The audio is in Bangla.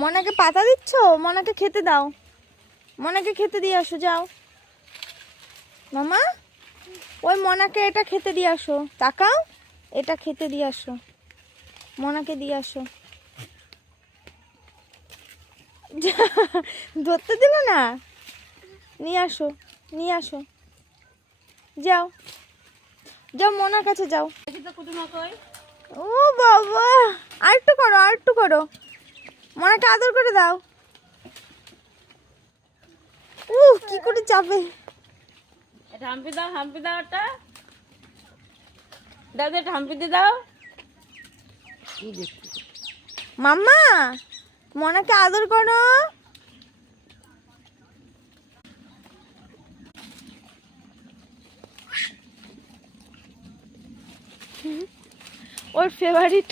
মনাকে পাতা দিচ্ছ? মনাকে খেতে দাও, মনাকে খেতে দিয়ে আসো, যাও মামা। ওই মনাকে এটা খেতে দিয়ে আসো, তাকাও, এটা খেতে দিয়ে আসো, মনাকে দিয়ে আসো। ধরতে দিল না, নিয়ে আসো, নিয়ে আসো, যাও যাও, মনার কাছে যাও। ও বাবা, আর একটু করো, আর একটু করো, মনাকে আদর করে দাও। কি করে যাবে? হাম্পি দাও, হাম্পি দাও, ওটা দাও, এটা হাম্পি দিয়ে দাও। মাম্মা, মনাকে আদর করো। ওর ফেভারিট